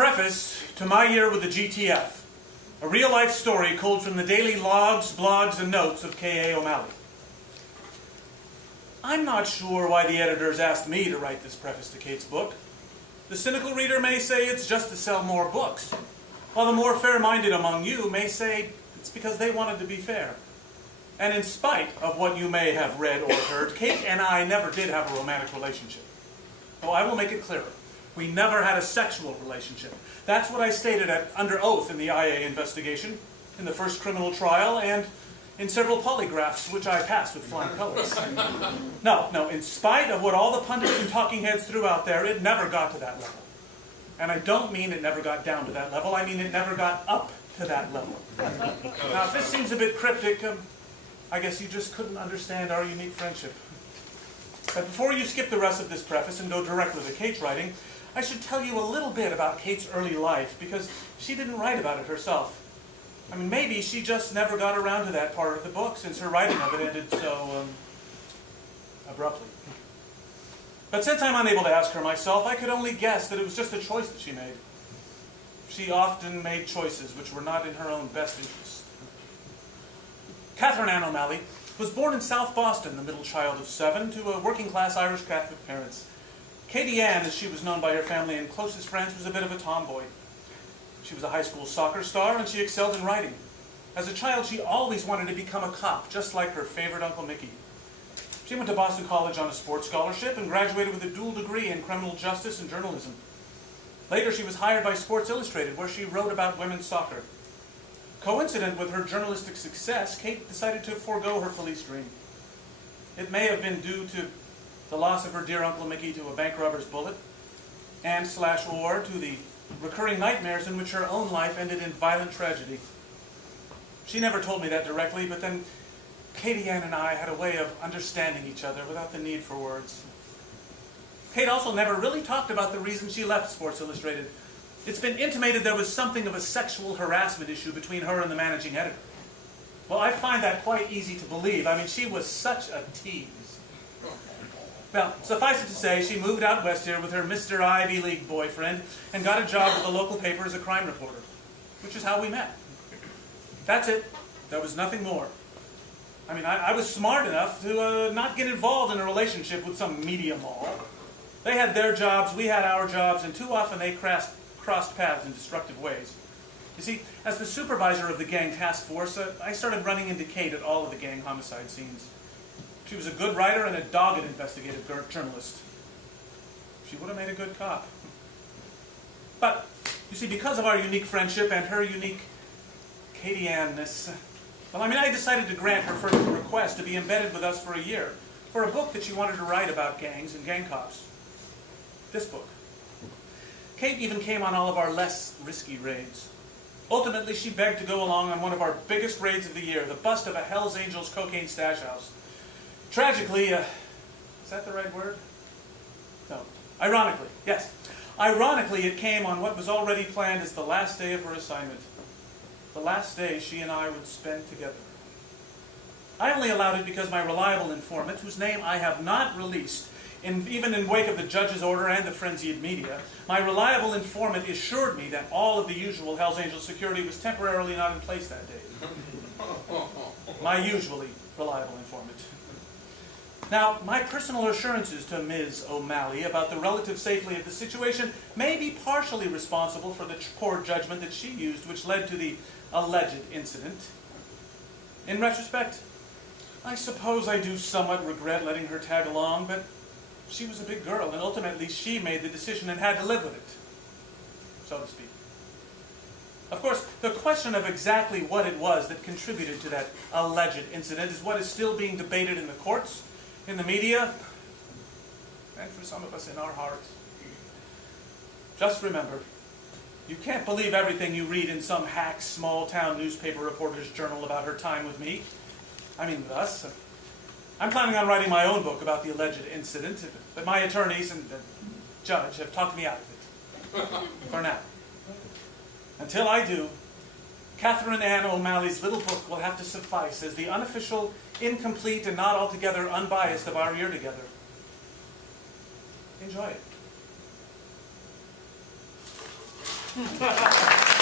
Preface to my year with the GTF, a real-life story culled from the daily logs, blogs, and notes of K.A. O'Malley. I'm not sure why the editors asked me to write this preface to Kate's book. The cynical reader may say it's just to sell more books, while the more fair-minded among you may say it's because they wanted to be fair. And in spite of what you may have read or heard, Kate and I never did have a romantic relationship. Oh, I will make it clearer. We never had a sexual relationship. That's what I stated under oath in the IA investigation, in the first criminal trial, and in several polygraphs, which I passed with flying colors. No, in spite of what all the pundits and talking heads threw out there, it never got to that level. And I don't mean it never got down to that level, I mean it never got up to that level. Now, if this seems a bit cryptic, I guess you just couldn't understand our unique friendship. But before you skip the rest of this preface and go directly to Kate's writing, I should tell you a little bit about Kate's early life, because she didn't write about it herself. I mean, maybe she just never got around to that part of the book, since her writing of it ended so abruptly. But since I'm unable to ask her myself, I could only guess that it was just a choice that she made. She often made choices which were not in her own best interest. Catherine Ann O'Malley was born in South Boston, the middle child of 7, to working-class Irish Catholic parents. Katie Ann, as she was known by her family and closest friends, was a bit of a tomboy. She was a high school soccer star, and she excelled in writing. As a child, she always wanted to become a cop, just like her favorite Uncle Mickey. She went to Boston College on a sports scholarship and graduated with a dual degree in criminal justice and journalism. Later, she was hired by Sports Illustrated, where she wrote about women's soccer. Coincident with her journalistic success, Kate decided to forego her police dream. It may have been due to the loss of her dear Uncle Mickey to a bank robber's bullet, and/or to the recurring nightmares in which her own life ended in violent tragedy. She never told me that directly, but then Katie Ann and I had a way of understanding each other without the need for words. Kate also never really talked about the reason she left Sports Illustrated. It's been intimated there was something of a sexual harassment issue between her and the managing editor. Well, I find that quite easy to believe. I mean, she was such a tease. Well, suffice it to say, she moved out west here with her Mr. Ivy League boyfriend and got a job with the local paper as a crime reporter, which is how we met. That's it. There was nothing more. I mean, I was smart enough to not get involved in a relationship with some media mall. They had their jobs, we had our jobs, and too often they crossed paths in destructive ways. You see, as the supervisor of the gang task force, I started running into Kate at all of the gang homicide scenes. She was a good writer and a dogged investigative journalist. She would have made a good cop. But, you see, because of our unique friendship and her unique Katie Ann-ness, well, I mean, I decided to grant her first request to be embedded with us for a year, for a book that she wanted to write about gangs and gang cops. This book. Kate even came on all of our less risky raids. Ultimately, she begged to go along on one of our biggest raids of the year, the bust of a Hells Angels cocaine stash house. Tragically, is that the right word? No. Ironically, yes. Ironically, it came on what was already planned as the last day of her assignment. The last day she and I would spend together. I only allowed it because my reliable informant, whose name I have not released, even in wake of the judge's order and the frenzied media, my reliable informant assured me that all of the usual Hells Angels security was temporarily not in place that day. My usually reliable informant. Now, my personal assurances to Ms. O'Malley about the relative safety of the situation may be partially responsible for the poor judgment that she used, which led to the alleged incident. In retrospect, I suppose I do somewhat regret letting her tag along, but she was a big girl, and ultimately she made the decision and had to live with it, so to speak. Of course, the question of exactly what it was that contributed to that alleged incident is what is still being debated in the courts, in the media, and for some of us in our hearts. Just remember, you can't believe everything you read in some hack small-town newspaper reporter's journal about her time with me. I mean, with us. I'm planning on writing my own book about the alleged incident, but my attorneys and the judge have talked me out of it. For now. Until I do, Catherine Ann O'Malley's little book will have to suffice as the unofficial, incomplete, and not altogether unbiased of our year together. Enjoy it. it.